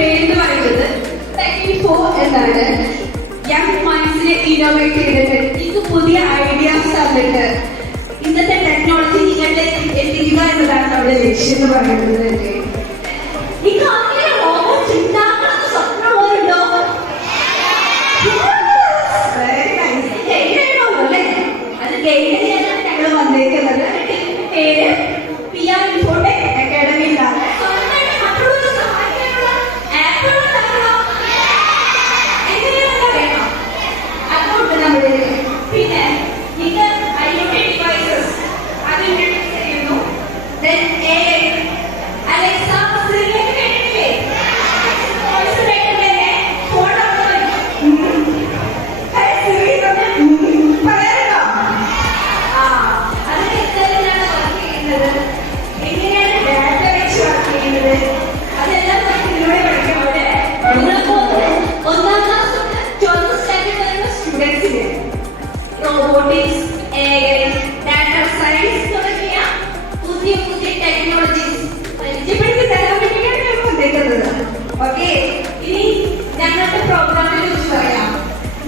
പേരെന്ന് പറയുന്നത് ടെക്നിഫോ എന്നാണ്. യങ് മൈൻഡ്സിനെ ഇന്നോവേറ്റ് ചെയ്തിട്ട് നിങ്ങൾക്ക് പുതിയ ഐഡിയാസ് തന്നിട്ട് ഇന്നത്തെ ടെക്നോളജി നിങ്ങളുടെ എത്തിക്കുക എന്നതാണ് നമ്മുടെ ലക്ഷ്യം എന്ന് പറയുന്നത്. നിങ്ങൾ അങ്ങനെ റോബോട്ട്സ് ഉണ്ടാക്കണമെന്ന് സ്വപ്നം പോലുണ്ടോ? അത് ഗൈഡ് ചെയ്യാനാണ് ഞങ്ങൾ വന്നേക്കുന്നത്. പേര് PR ഇൻഫോടെക് അക്കാഡമി എന്നാണ്. പിന്നെ നിങ്ങൾ IoT ഡിവൈസസ് അത് ഇൻട്രൊഡ്യൂസ് ചെയ്യുന്നു. Then AI, Alexa, Siri ഒക്കെ കേട്ടിട്ടില്ലേ? വോയിസ് കേട്ടിട്ടില്ലേ? ഫോൺ Siri പറയാനോ? അതൊക്കെ എത്രയാണ് വർക്ക് ചെയ്യുന്നത്, എങ്ങനെയാണ് ഡാറ്റ വെച്ച് വർക്ക് ചെയ്യുന്നത്, അതെല്ലാം നമുക്ക് ഇതിലൂടെ പഠിക്കാറുണ്ട്. നിങ്ങളിപ്പോൾ 1ാം ക്ലാസ് തൊട്ട് 12th സ്റ്റാൻഡേർഡ് വരെയുള്ള സ്റ്റുഡൻസിന് റോബോട്ടിക്സ്, AI, ഡാറ്റ സയൻസ് തുടങ്ങിയ പുതിയ പുതിയ ടെക്നോളജീസ് പരിചയപ്പെടുത്തി തരാൻ വേണ്ടിയാണ് ഞാൻ വന്നേക്കുന്നത്. ഓക്കെ, ഇനി ഞങ്ങളുടെ പ്രോഗ്രാമിനെ കുറിച്ച് പറയാം.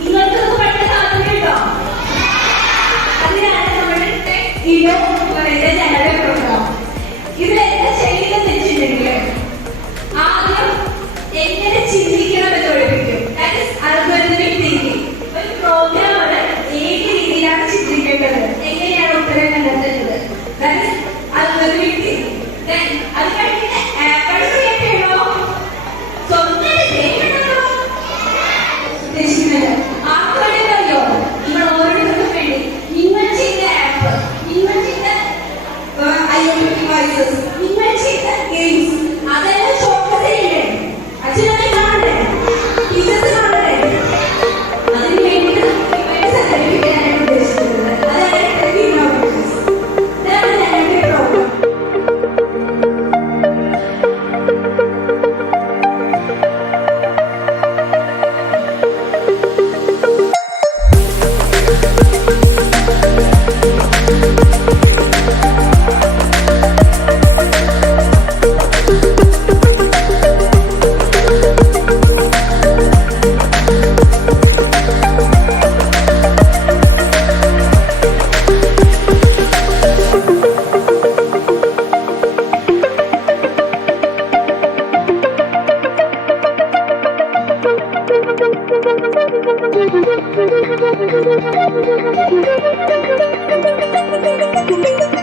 നിങ്ങൾക്കൊക്കെ പഠിക്കാൻ താല്പര്യമുണ്ടോ? അതിനാണ് നമ്മുടെ ടെക് ഇനോ പറയുന്ന ഞങ്ങളുടെ പ്രോഗ്രാം. ഇതിലെന്താ ചെയ്യുന്നത് വെച്ചിട്ടുണ്ടെങ്കിൽ ആദ്യം എങ്ങനെ ചിന്തിക്കണം എന്ന് പഠിപ്പിക്കും. That is algorithmic thinking. ഒരു പ്രോഗ്രാമർ ഏത് രീതിയിലാണ് ചിന്തിക്കേണ്ടത്, എങ്ങനെയാണ് ഉത്തരം കണ്ടെത്തേണ്ടത്, that is algorithmic thinking. Then അത് കഴിഞ്ഞിട്ട് ആപ്പിൾ ക്രിയേറ്റ് ചെയ്യണോ, സ്വന്തം ഉദ്ദേശിക്കുന്നത് ആർക്ക് വേണ്ടി അറിയോ? നിങ്ങൾ ഓരോരുത്തർക്കും വേണ്ടി നിങ്ങൾ ചെയ്ത ആപ്പ്, നിങ്ങൾ ചെയ്ത IoT ഡിവൈസസ്, നിങ്ങൾ ചെയ്ത ഗെയിംസ് അതെല്ലാം ഷോർട്ട് ചെയ്യണ്ടേ? അച്ഛനൊക്കെ കാണണ്ടേ? ടീച്ചേഴ്സ് കാണണ്ടേ? അതിന് വേണ്ടിയിട്ട് സംഘടിപ്പിക്കാനാണ് ഉദ്ദേശിക്കുന്നത്. അതാണ് ഇന്നോവേഷൻസ്. ഇതാണ് ഞങ്ങളുടെ പ്രോഗ്രാം. Thank you.